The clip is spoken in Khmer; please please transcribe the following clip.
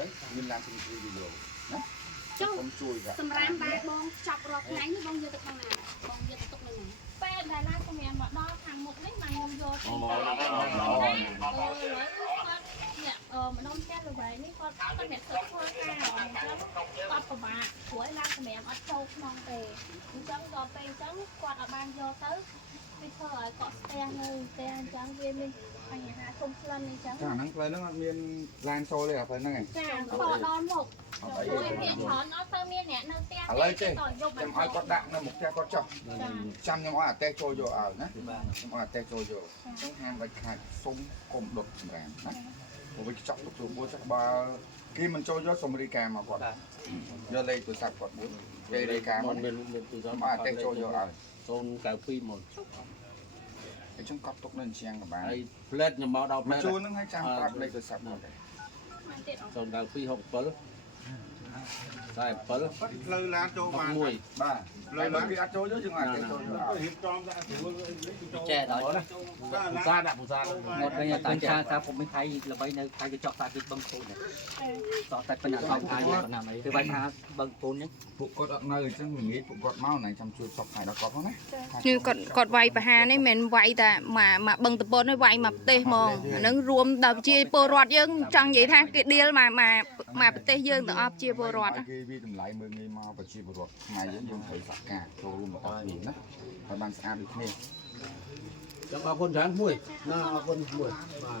đấy mình làm sinh viên đi được nhé không chui cả សម្រាប់បែបបងចាប់រកថ្ងៃនេះបងយកទៅខាងណាបងយកទៅទុកនៅណាពេលដែលឡានសម្រាប់មកដល់ខាងមុខនេះមកខ្ញុំយកទៅម្ដងផ្ទះលើបែនេះគាត់អ្នកធ្វើធ្វើការអញ្ចឹងគាត់ពិបាកព្រោះឡានសម្រាប់អត់ចូលក្នុងទេអញ្ចឹងដល់ពេលអញ្ចឹងគាត់អត់បានយកទៅវាធ្វើឲ្យកក់ស្ទះនៅផ្ទះអញ្ចឹងវាមានបញ្ហាធំក្លិនអញ្ចឹងចាហ្នឹងផ្លូវហ្នឹងអត់មានឡានចូលទេអាផ្លូវហ្នឹងឯង ចាខដល់មុខព្រោះវាច្រើនអត់ទៅមានអ្នកនៅផ្ទះ ឥឡូវចេះខ្ញុំឲ្យគាត់ដាក់នៅមុខផ្ទះគាត់ចុះចាំខ្ញុំឲ្យអាតេចូលយកឲ្យណាខ្ញុំឲ្យអាតេចូលយកអញ្ចឹងហាងវាច់ខាច់សុំកុំដុតសម្រាប់ណាព្រោះវាខ្ចប់ទុកព្រោះចាស់បើគេមិនចូលយកសុំរីកាមកគាត់យកលេខទូរស័ព្ទគាត់មួយពេលរីកាមកមានទូរស័ព្ទមកអាតេចូលយកឲ្យ092មកអញ្ចឹងកប់ទុកនៅជាងក៏បានហើយផ្លេតខ្ញុំមកដល់ផ្លេតជួនហ្នឹងឲ្យចាំប្រាប់លេខទូរស័ព្ទមកដែរ09267 47ផ្លូវឡានចូលបានមួយបាទផ្លូវឡានគេអត់ចូលយកជាងអាចចូលយករៀបចំដាក់ស្រួលចែដល់ណាពូសាដាក់ពូសាមកវិញតាចាថាผมไม่ใช้ល្បីនៅខៃកញ្ចក់តាទីបឹងពូនតតែប៉ុណ្ណាថោកហើយប៉ុណ្ណាគឺវាថាបឹងពូនហ្នឹងពួកគាត់អត់នៅអញ្ចឹងល្ងាចពួកគាត់មកណែចាំជួយសពថ្ងៃដល់គាត់ផងណាគឺគាត់វាយបហានេះមិនវាយតែមកបឹងតពននេះវាយមកប្រទេសហ្មងអានឹងរួមដល់ជាពលរដ្ឋយើងចង់និយាយថាគេដៀលមកប្រទេសយើងទាំងអស់ជាពលរដ្ឋគេវាតម្លៃមើលងាយមកប្រជាពលរដ្ឋខ្មែរយើងត្រូវសហការចូលរួមមកគ្នាណាឲ្យបានស្អាតដូចគ្នាចាំអរគុណច្រើនមួយណាអរគុណមួយបាទ